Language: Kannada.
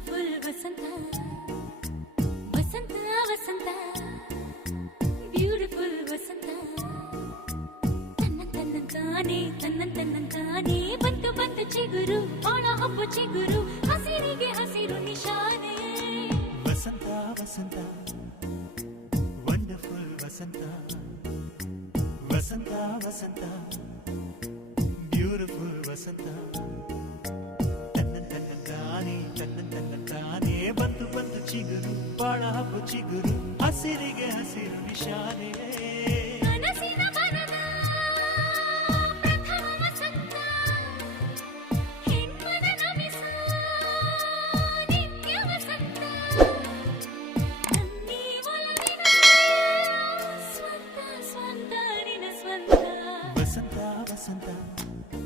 ಬ್ಯೂಟಿಫುಲ್ ವಸಂತ ವಸಂತ ವಸಂತ ಬ್ಯೂಟಿಫುಲ್ ವಸಂತ ತನ್ನಂತಾನೆ ಬಂತು ಬಂತು ಚಿಗುರು ಒಣ ಹಬ್ಬ ಚಿಗುರು ಹಸಿರಿಗೆ ಹಸಿರು ನಿಶಾನೆ ವಸಂತ ವಸಂತ ವಂಡರ್ಫುಲ್ ವಸಂತ ವಸಂತ ವಸಂತ ಬ್ಯೂಟಿಫುಲ್ ವಸಂತ ತನ್ನಂತಾನೆ ಬಂತು ಬಂತು ಚಿಗುರು ಒಣ ಹಬ್ಬ ಚಿಗುರು ಹಸಿರಿಗೆ ಹಸಿರು ನಿಶಾನೆ